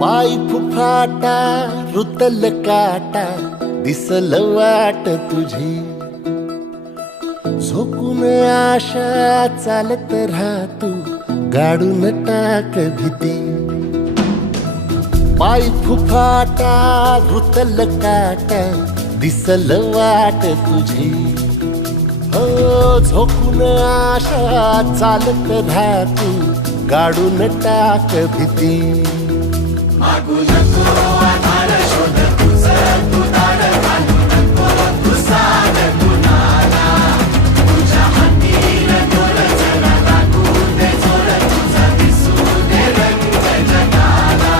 पाय फुफाटा रुतल काटा दिसल वाट तुझी झोकून आशा चालत राहतू गाडून टाक भीती पाय फुफाटा रुतल काटा दिसल वाट तुझी हो झोकून आशा चालत राहतू गाडून टाक भीती मागू नको आधार शोध तुझं तू दार घालू नको तू साध कुणाला तुझ्या हातीन तोर जरा लागू दे जोर तुझा दिसू दे रंग जगाला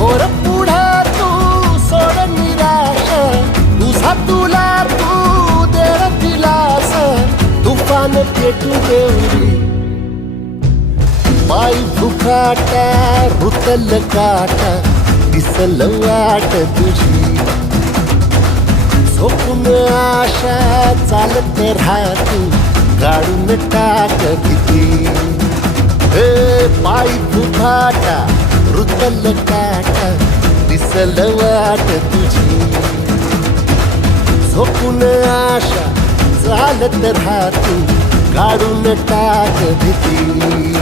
होर पुढे तू सोड निराश तुझा तुला तू देर दिलास तुफान पेटू देवरी पाय फुफाटा रुतल काटा दिसल वाट तुझी झोपून आशा चालत राहतू गाडून टाक भीती हे पाय फुफाटा रुतल काटा दिसल वाट तुझी झोपून आशा चालत राहतू गाडून टाक भीती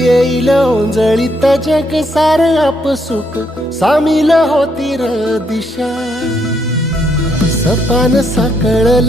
येईल ओंजळीत जग सार आपसुक सामील होती र दिशा सपान साकळला